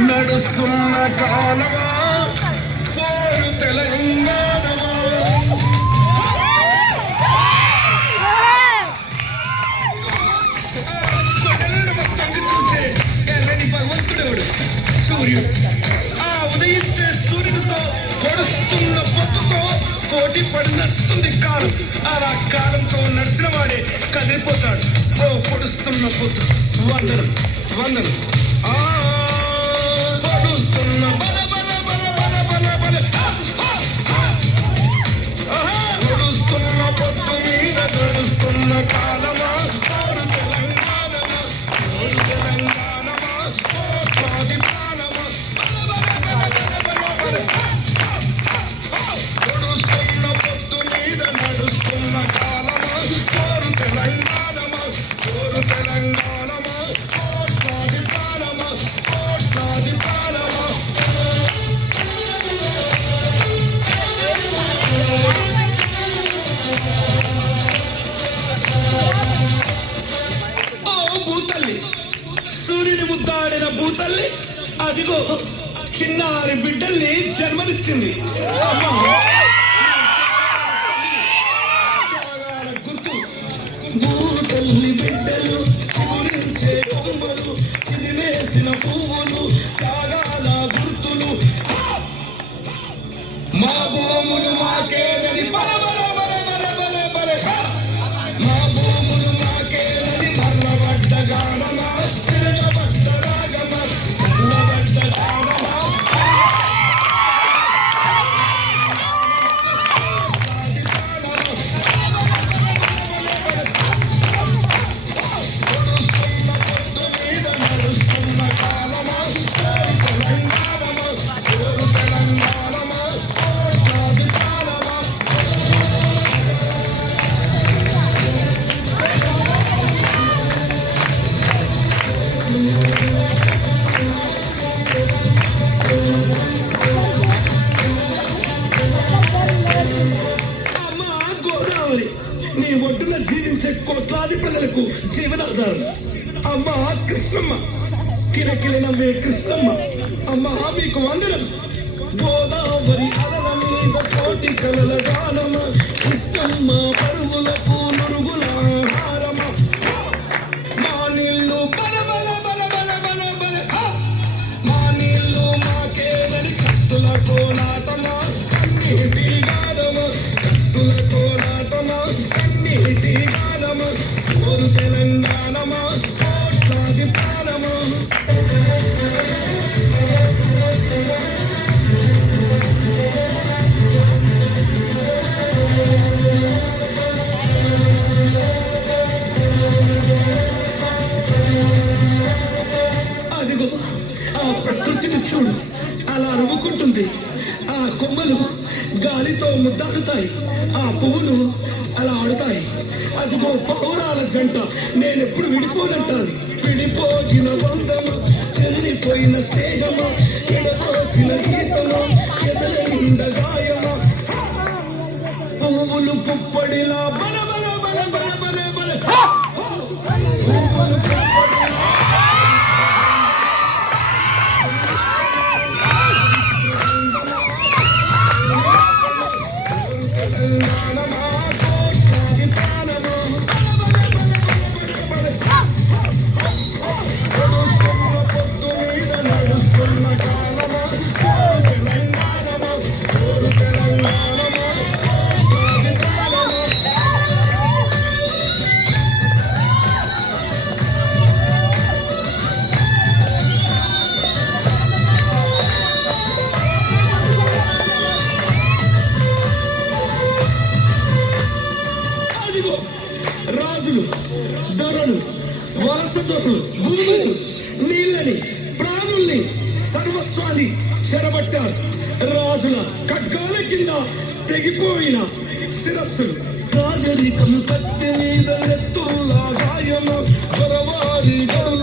నడుస్తున్న కాలమా పోరు తెలంగాణమా చూసే ఎర్రని భగవంతుడెవడు సూర్యుడు. ఆ ఉదయించే సూర్యుడితో పొడుస్తున్న పొత్తుతో పోటీ పడి నడుస్తుంది కాలం. అలా కాలంతో నడిచిన వాడే కదిలిపోతాడు. ఓ పొడుస్తున్న పొత్తు వందనం వందనం. పొడుస్తున్న బల బల బల బల బల బల పొడుస్తున్న పొత్తు మీద నడుస్తున్న కాలమా పోరు తెలంగాణమా పోరు తెలంగాణమా పోతాది ప్రాణమా పొడుస్తున్న పొత్తు మీద నడుస్తున్న కాలమా పోరు తెలంగాణమా పోరు తెలంగాణమా పోతాది ప్రాణమా పోతాది ప్రాణమా. ఓ భూతల్లి, సూర్యుని ముద్దాడిన భూతల్లి అదిగో చిన్నారి బిడ్డల్ని జన్మనిచ్చింది. గుర్తు భూతల్లి బిడ్డలు చిగురించే కొమ్మలు చిదివేసిన పువ్వులు త్యాగాల గుర్తులు. మా భూములు మాకేనని బల బల బల బల బల బల మా భూములు మాకేనని మర్రబడ్డ గానమా తిరగబడ్డ రాగమా మర్రబడ్డ గానమా పొడుస్తున్న పొత్తు మీద నడుస్తున్న కాలమా పోరు తెలంగాణమా పోరు తెలంగాణమా పోతాది ప్రాణమా. అమ్మా గోదావరి, నీ ఒడ్డున జీవించే కోట్లాది ప్రజలకు జీవనాధారం. అమ్మా కృష్ణమ్మ, కిలకిల నవ్వే కృష్ణమ్మ, అమ్మా మీకు వందనం. గోదావరి అలల మీద కోటి కలల గానమ కృష్ణమ్మ పరుగులకు నురుగుల హారమ. మా నీళ్ళు బల బల బల బల బల బల మా నీళ్ళు మాకేనని కత్తుల కోలాటమా కన్నీటి గానమా కత్తుల కోలాటమా కన్నీటి గానమా పోరు తెలంగాణమా కోట్లాది ప్రాణమా. అదిగో ఆ ప్రకృతిని చూడు, అలా అరుముకుంటుంది. ఆ కొమ్మలు గాలితో ముద్దాడుతాయి, ఆ పువ్వులు అలా ఆడుతాయి. అదిగో పౌరాల జంట నేనెప్పుడు విడిపోనంటాను. విడిపోయిన బంధమా చెదిరిపోయిన స్నేహమా ఎడపోసిన గీతమా ఎదల నింద గాయమా పువ్వులు పుప్పడిలా బల బల బల బల బల బల పువ్వులు పుప్పడిలా తెలంగాణమా కోట్లాది ప్రాణమా పొడుస్తున్న పొత్తు మీద నడుస్తున్న కాలమా పోరు తెలంగాణమా పోరు తెలంగాణమా కోట్లాది ప్రాణమా. అదిగో రాజులు దొరలు వలస దొరలు భూములు నీళ్ళని ప్రాణుల్ని సర్వస్వాన్ని చెరబట్టారు. రాజుల ఖడ్గాల కింద తెగిపోయిన శిరస్సులు రాజరికం కత్తి మీద నెత్తుల్లా గాయమ దొరవారి గడుల